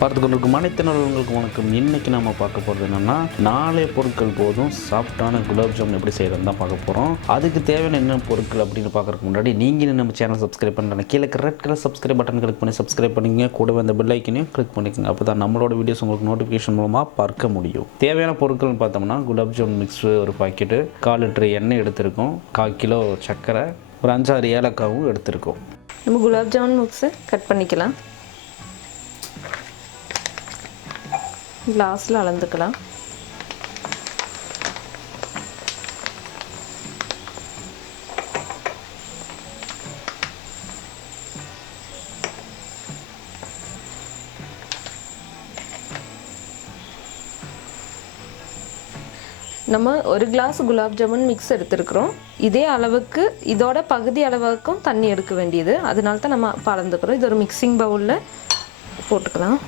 பார்த்துக்கொண்டிருக்கும் அனைத்து நல்லவங்களுக்கு வணக்கம். இன்றைக்கி நம்ம பார்க்க போகிறது என்னென்னா 4 பொருட்கள் போதும் சாஃப்டான குலாப் ஜாமுன் எப்படி செய்கிறதுன்னு தான் பார்க்க போகிறோம். அதுக்கு தேவையான என்ன பொருட்கள் அப்படின்னு பார்க்குறதுக்கு முன்னாடி நீங்கள் நம்ம சேனல் சப்ஸ்கிரைப் பண்ணுறேன். கீழே red colour subscribe button click பண்ணி சப்ஸ்கிரைப் பண்ணிங்க. கூடவே அந்த பெல் ஐக்கனையும் கிளிக் பண்ணிக்கோங்க. அப்போ தான் நம்மளோட வீடியோஸ் உங்களுக்கு நோட்டிஃபிகேஷன் மூலமாக பார்க்க முடியும். தேவையான பொருட்கள்னு பார்த்தோம்னா குலாப் ஜாமுன் மிக்ஸ் ஒரு பாக்கெட்டு, 1/4 லிட்டர் எண்ணெய் எடுத்திருக்கோம், 1/4 கிலோ சர்க்கரை, ஒரு 5-6 ஏலக்காவும் எடுத்திருக்கோம். நம்ம குலாப் ஜாமுன் மிக்ஸை கட் பண்ணிக்கலாம். கிளாஸில் அளந்துக்கலாம். நம்ம ஒரு கிளாஸ் குலாப் ஜாமுன் மிக்ஸ் எடுத்துருக்குறோம். இதே அளவுக்கு இதோட பகுதி அளவுக்கும் தண்ணி எடுக்க வேண்டியது, அதனால தான் நம்ம அளந்துக்கிறோம். இது ஒரு மிக்சிங் பவுலில் போட்டுக்கலாம்.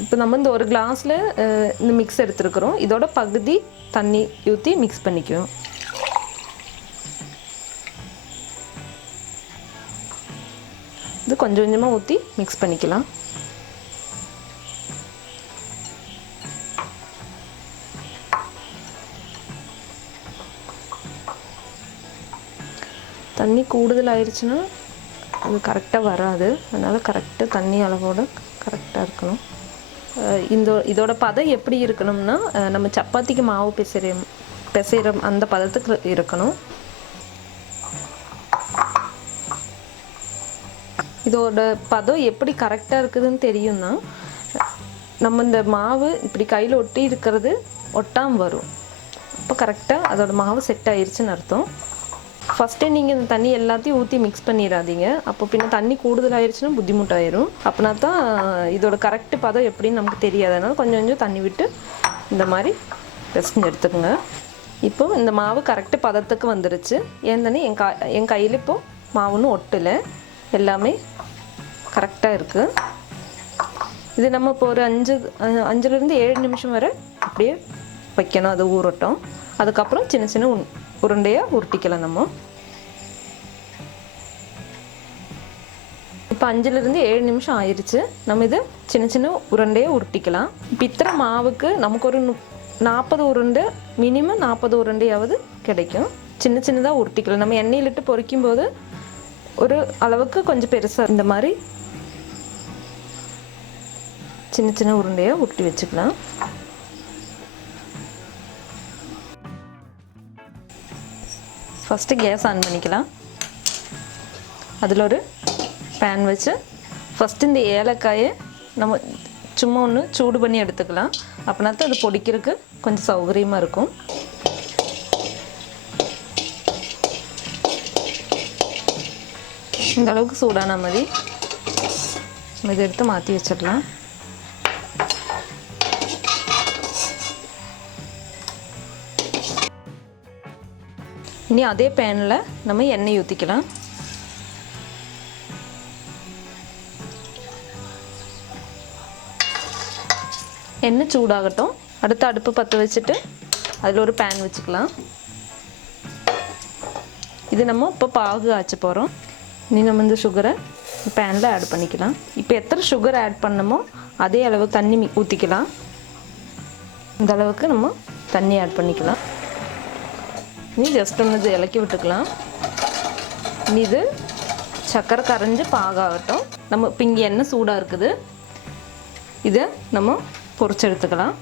இப்போ நம்ம இந்த ஒரு கிளாஸில் இந்த மிக்ஸ் எடுத்துருக்குறோம். இதோட பகுதி தண்ணி ஊற்றி மிக்ஸ் பண்ணிக்குவோம். இது கொஞ்சம் கொஞ்சமாக ஊற்றி மிக்ஸ் பண்ணிக்கலாம். தண்ணி கூடுதல் ஆயிடுச்சுன்னா அது கரெக்டாக வராது. அதனால் கரெக்டாக தண்ணி அளவோடு கரெக்டாக இருக்கணும். இதோட பதம் எப்படி இருக்கணும்னா, நம்ம சப்பாத்திக்கு மாவு பிசைகிற அந்த பதத்துக்கு இருக்கணும். இதோட பதம் எப்படி கரெக்டாக இருக்குதுன்னு தெரியும்னா, நம்ம இந்த மாவு இப்படி கையில் ஒட்டி இருக்கிறது ஒட்டாமல் வரும். அப்போ கரெக்டாக அதோட மாவு செட் ஆயிடுச்சுன்னு அர்த்தம். ஃபஸ்ட்டே நீங்கள் இந்த தண்ணி எல்லாத்தையும் ஊற்றி மிக்ஸ் பண்ணிடாதீங்க. அப்போ பின்ன தண்ணி கூடுதலாகிடுச்சுன்னா புத்திமுட்டாயிரும். அப்படின்னா தான் இதோட கரெக்டு பதம் எப்படின்னு நமக்கு தெரியாது. அதனால் கொஞ்சம் கொஞ்சம் தண்ணி விட்டு இந்த மாதிரி பிசைஞ்சு எடுத்துக்கோங்க. இப்போ இந்த மாவு கரெக்டு பதத்துக்கு வந்துடுச்சு. ஏன் தானே என் கையில் இப்போது மாவுன்னு ஒட்டலை, எல்லாமே கரெக்டாக இருக்குது. இது நம்ம இப்போ ஒரு 5லேருந்து 7 நிமிஷம் வரை அப்படியே வைக்கணும். அது ஊறட்டும். அதுக்கப்புறம் சின்ன சின்ன உருண்டையாக உருட்டிக்கலாம். நம்ம இப்போ 5லேருந்து 7 நிமிஷம் ஆயிடுச்சு. நம்ம இது சின்ன சின்ன உருண்டையாக உருட்டிக்கலாம். இப்போ இத்தனை மாவுக்கு நமக்கு ஒரு 40 உருண்டை, மினிமம் 40 உருண்டையாவது கிடைக்கும். சின்ன சின்னதாக உருட்டிக்கலாம். நம்ம எண்ணெயிலிட்டு பொரிக்கும் போது ஒரு அளவுக்கு கொஞ்சம் பெருசாக இந்த மாதிரி சின்ன சின்ன உருண்டையாக உருட்டி வச்சுக்கலாம். ஃபஸ்ட்டு கேஸ் ஆன் பண்ணிக்கலாம். அதில் ஒரு பேன் வச்சு ஃபஸ்ட்டு இந்த ஏலக்காயை நம்ம சும்மா ஒன்று சூடு பண்ணி எடுத்துக்கலாம். அப்படின்னா தான் அது பொடிக்கிறதுக்கு கொஞ்சம் சௌகரியமாக இருக்கும். இந்த அளவுக்கு சூடான மாதிரி இதை எடுத்து மாற்றி வச்சிடலாம். இனி அதே பேனில் நம்ம எண்ணெய் ஊற்றிக்கலாம். எண்ணெய் சூடாகட்டும். அடுத்த அடுப்பு பற்ற வச்சுட்டு அதில் ஒரு பேன் வச்சுக்கலாம். இது நம்ம இப்போ பாகு ஆச்ச போகிறோம். இனி நம்ம இந்த சுகரை பேனில் ஆட் பண்ணிக்கலாம். இப்போ எத்தனை சுகர் ஆட் பண்ணமோ அதே அளவு தண்ணி ஊற்றிக்கலாம். இந்த அளவுக்கு நம்ம தண்ணி ஆட் பண்ணிக்கலாம். இனி ஜஸ்ட் ஒன்று இலக்கி விட்டுக்கலாம். இனி இது சர்க்கரை கரைஞ்சி பாகாகட்டும். நம்ம இப்போ இங்கே எண்ணெய் சூடாக இருக்குது. இதை நம்ம பொரிச்சு எடுத்துக்கலாம்.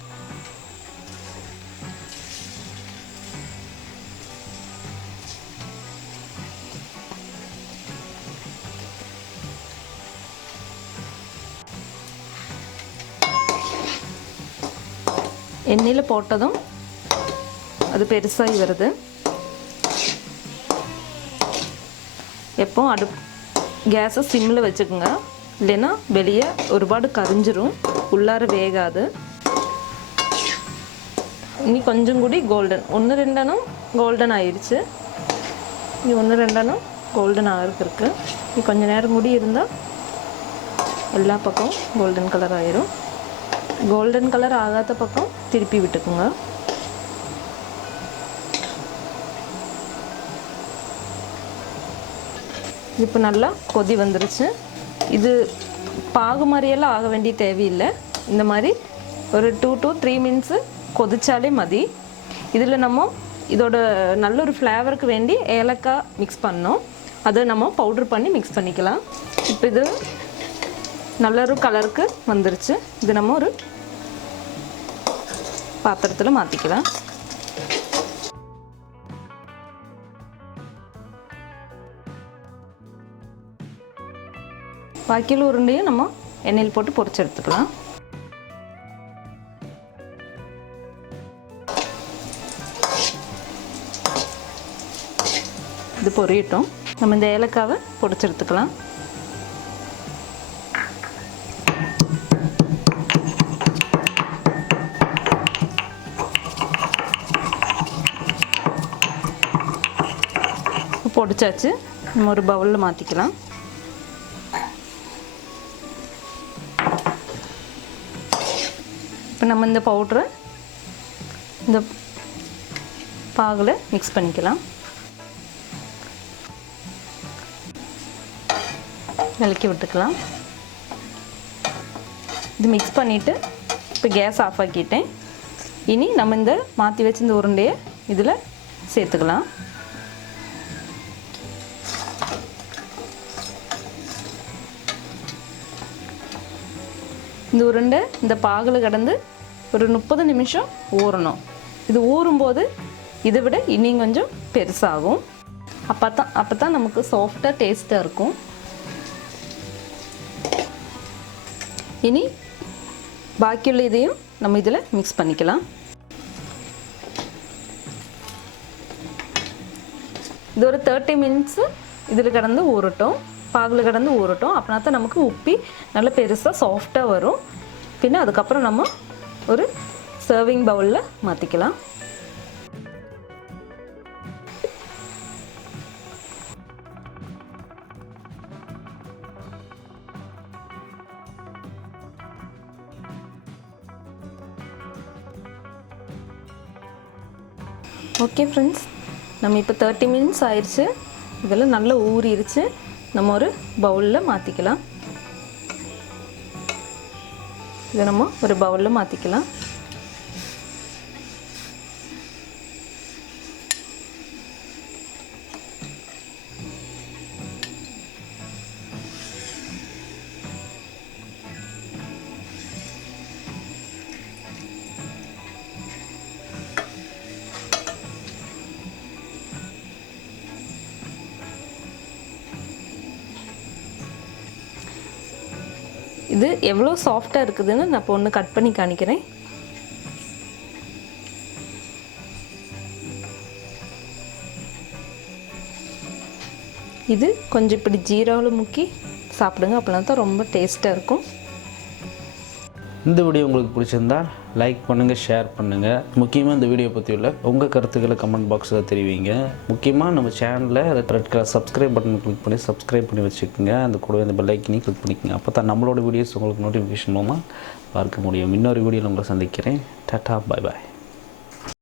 எண்ணெயில் போட்டதும் அது பெருசாகி வருது. எப்போ கேஸை சிம்மில் வச்சுக்கோங்க, இல்லைன்னா வெளியே ஒருபாடு கரிஞ்சிரும், உள்ளார வேகாது. இனி கொஞ்சம் கூடி கோல்டன் 1-2 கோல்டன் ஆயிடுச்சு. இனி 1-2 கோல்டன் ஆகிறதுக்கு இருக்குது. இனி கொஞ்சம் நேரம் கூடி இருந்தால் எல்லா பக்கம் கோல்டன் கலர் ஆயிரும். கோல்டன் கலர் ஆகாத பக்கம் திருப்பி விட்டுக்குங்க. இப்போ நல்லா கொதி வந்துருச்சு. இது பாகு மாதிரியெல்லாம் ஆக வேண்டிய தேவையில்லை. இந்த மாதிரி ஒரு 2 to 3 மினிட்ஸு கொதிச்சாலே மதி. இதில் நம்ம இதோட நல்ல ஒரு ஃப்ளேவருக்கு வேண்டி ஏலக்காய் மிக்ஸ் பண்ணோம். அதை நம்ம பவுட்ரு பண்ணி மிக்ஸ் பண்ணிக்கலாம். இப்போ இது நல்ல ஒரு கலருக்கு வந்துருச்சு. இது நம்ம ஒரு பாத்திரத்தில் மாற்றிக்கலாம். பாக்கியில் உருண்டையும் நம்ம எண்ணெயில் போட்டு பொரிச்சு எடுத்துக்கலாம். இது பொரியட்டும். நம்ம இந்த ஏலக்காவை பொரிச்சு எடுத்துக்கலாம். பொடிச்சாச்சு. நம்ம ஒரு பவுலில் மாற்றிக்கலாம். இப்போ நம்ம இந்த பவுட்ரை இந்த பாகில் மிக்ஸ் பண்ணிக்கலாம். விளக்கி விட்டுக்கலாம். இது மிக்ஸ் பண்ணிவிட்டு இப்போ கேஸ் ஆஃப் ஆக்கிட்டேன். இனி நம்ம இந்த மாற்றி வச்ச இந்த உருண்டையை இதில் சேர்த்துக்கலாம். இந்த உருண்டை இந்த பாகில் கடந்து ஒரு 30 நிமிஷம் ஊறணும். இது ஊறும்போது இதை விட இன்னும் கொஞ்சம் பெருசாகும். அப்போ தான் நமக்கு சாஃப்டாக டேஸ்ட்டாக இருக்கும். இனி பாக்கியுள்ள இதையும் நம்ம இதில் மிக்ஸ் பண்ணிக்கலாம். இது ஒரு 30 மினிட்ஸு இதில் கடந்து ஊறட்டும், பாகில் கடந்து ஊறட்டும். அப்படின்னா தான் நமக்கு உப்பி நல்லா பெருசாக சாஃப்டாக வரும். பின்ன அதுக்கப்புறம் நம்ம ஒரு சர்விங் பவுலில் மாற்றிக்கலாம். ஓகே ஃப்ரெண்ட்ஸ், நம்ம இப்போ 30 மினிட்ஸ் ஆயிடுச்சு. இதெல்லாம் நல்லா ஊறிடுச்சு. நம்ம ஒரு பவுலில் மாற்றிக்கலாம். இதை நம்ம ஒரு பவுலில் மாற்றிக்கலாம். இது எவ்வளோ சாஃப்டாக இருக்குதுன்னு நான் இப்போ ஒன்று கட் பண்ணி காணிக்கிறேன். இது கொஞ்சம் இப்படி ஜீராவில் முக்கி சாப்பிடுங்க. அப்படின்னா தான் ரொம்ப டேஸ்ட்டாக இருக்கும். இந்த வீடியோ உங்களுக்கு பிடிச்சிருந்தா லைக் பண்ணுங்கள், ஷேர் பண்ணுங்கள். முக்கியமாக இந்த வீடியோ பற்றி உள்ள உங்கள் கருத்துக்களை கமெண்ட் பாக்ஸில் தெரிவிங்க. முக்கியமாக நம்ம சேனலில் red colour subscribe button click பண்ணி சப்ஸ்கிரைப் பண்ணி வச்சுக்கோங்க. அந்த கூடவே இந்த பெல் ஐக்கனையும் கிளிக் பண்ணிக்கோங்க. அப்போ தான் நம்மளோட வீடியோஸ் உங்களுக்கு நோட்டிஃபிகேஷன் மூலமாக பார்க்க முடியும். இன்னொரு வீடியோவில் உங்களை சந்திக்கிறேன். டாடா, பாய் பாய்.